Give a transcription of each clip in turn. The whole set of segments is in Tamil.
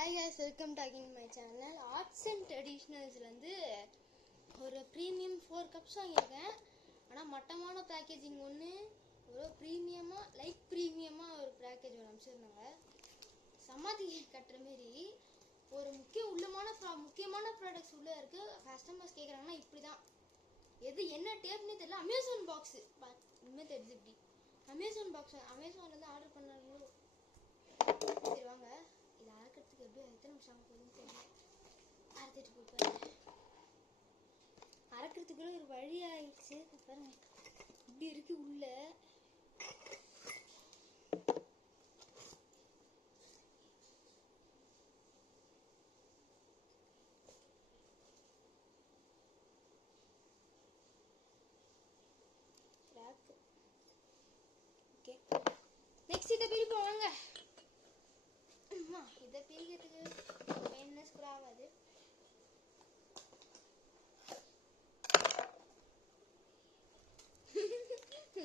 Hi guys, welcome talking my channel. Arts and ட்ரெடிஷ்னல்ஸ்லேருந்து ஒரு ப்ரீமியம் 4 கப்ஸ் வாங்கியிருக்கேன். ஆனால் மட்டமான பேக்கேஜிங் ஒன்று, ஒரு ப்ரீமியமாக லைட் ப்ரீமியமாக ஒரு பேக்கேஜ் ஒன்று அனுப்பிச்சிருந்தாங்க. சமாதி கட்டுற மாரி ஒரு முக்கியமான ப்ராடக்ட்ஸ் உள்ளே இருக்குது. கஸ்டமர்ஸ் கேட்குறாங்கன்னா இப்படி தான், எது என்ன டேப்னே தெரியல. அமேசான் பாக்ஸு இனிமேல் தெரிஞ்சு இப்படி அமேசான் அமேசான்லேருந்து ஆர்டர் பண்ணாங்களோ. சரி வாங்க, இதை அரைக்கிறதுக்கு எப்படி எத்தனை நிமிஷம் போகுதுன்னு தெரியல. அரைச்சிட்டு போய் அரைக்கிறதுக்குள்ள ஒரு வழி ஆயிடுச்சு. பாருங்க இப்படி இருக்கு உள்ள. ஓகே, நெக்ஸ்ட் இதை பிரிப்போம் வாங்க. இதை பிரிக்கிறதுக்கு என்ன ஸ்க்ரூ ஆகாது.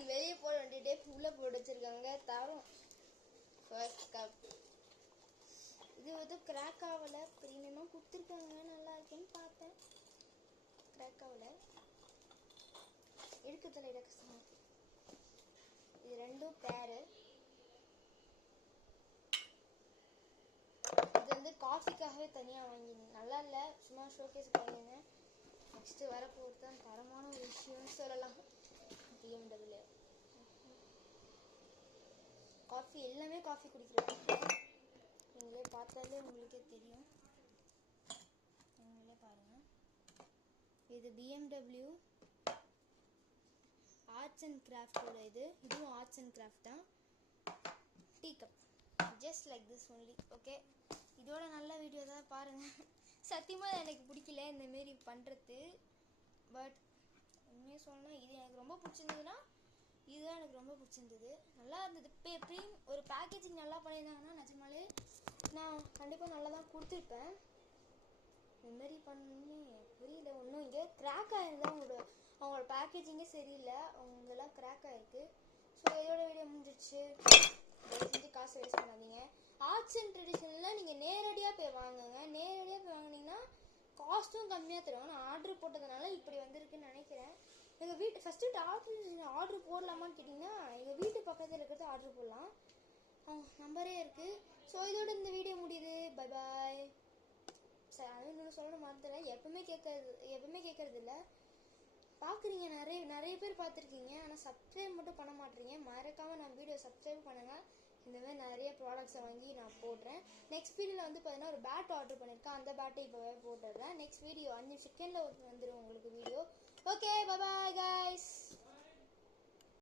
வெளியே போட வேண்டிய டேப் உள்ள போட்டு வச்சிருக்காங்க. தரம் ஃபர்ஸ்ட் கப். இது வந்து கிராக் ஆகலை, ப்ரீமியமாக கொடுத்துருக்காங்க. நல்லா இருக்குன்னு பார்த்தேன், கிராக் ஆகலை. எடுக்கிறதுல இட கஷ்டமாக இருக்கு. இது ரெண்டும் பேரு. இது வந்து காஃபிக்காகவே தனியாக வாங்கியிருந்தேன். நல்லா இல்லை, சும்மா ஷோகேஸ் வாங்கியிருந்தேன். நெக்ஸ்ட்டு வரப்போகிறது தான் தரமான ஒரு விஷயம்னு சொல்லலாம். BMW காஃபி, எல்லாமே காஃபி குடிக்கிறேன். நீங்களே பார்த்தாலே உங்களுக்கே தெரியும். நீங்களே பாருங்கள். இது BMW ஆர்ட்ஸ் அண்ட் கிராஃப்டோட இதுவும் ஆர்ட்ஸ் அண்ட் கிராஃப்ட் தான். Tea cup just like this only. Okay, இதோட நல்ல வீடியோ தான் பாருங்கள். சத்தியமாக எனக்கு பிடிக்கல இந்தமாரி பண்ணுறது. பட் உண்மையாக சொல்லணும்னா இது எனக்கு ரொம்ப பிடிச்சிருந்ததுன்னா இதுதான் எனக்கு ரொம்ப பிடிச்சிருந்தது. நல்லா இருந்தது. ஒரு பேக்கேஜிங் நல்லா பண்ணியிருந்தாங்கன்னா நிஜமாலே நான் கண்டிப்பாக நல்லா தான் கொடுத்துருப்பேன். இந்தமாரி பண்ணி புரியல ஒன்றும். இங்கே கிராக் ஆகிருந்தா அவங்களோட பேக்கேஜிங்கே சரியில்லை, அவங்கெல்லாம் கிராக் ஆகிருக்கு. ஸோ இதோட வீடியோ முடிஞ்சிடுச்சு. செஞ்சு காசு வேஸ்ட் பண்ணாதீங்க. ஆர்ட்ஸ் அண்ட் ட்ரெடிஷ்னலில் நீங்கள் நேரடியாக போய் வாங்குங்க. நேரடியாக போய் வாங்கினீங்கன்னா காஸ்ட்டும் கம்மியாக தருவாங்க. நான் ஆர்டர் போட்டதுனால இப்படி வந்திருக்குன்னு நினைக்கிறேன். எங்கள் வீட்டு ஃபஸ்ட்டு ஆர்டர் போடலாமான்னு கேட்டிங்கன்னா எங்கள் வீட்டு பக்கத்தில் இருக்கிறது ஆர்டர் போடலாம், நம்பரே இருக்குது. ஸோ இதோட இந்த வீடியோ முடியுது. Bye bye. சரி, அது இன்னும் சொல்ல மறந்துடுறேன். எப்பவுமே கேட்கறது இல்லை. பார்க்குறீங்க, நிறைய பேர் பார்த்துருக்கீங்க, ஆனால் சப்ஸ்கிரைப் மட்டும் பண்ண மாட்டேறீங்க. மறக்காமல் நான் வீடியோ சப்ஸ்கிரைப் பண்ணுங்கள். இந்த மாதிரி நிறைய ப்ராடக்ட்ஸை வாங்கி நான் போடுறேன். நெக்ஸ்ட் வீடியோவில் வந்து பார்த்தீங்கன்னா ஒரு பேட் ஆர்டர் பண்ணியிருக்கேன். அந்த பேட்டை இப்போவே போட்டுடுறேன். நெக்ஸ்ட் வீடியோ 5 செகண்டில் வந்துடும் உங்களுக்கு வீடியோ. ஓகே, பாய்.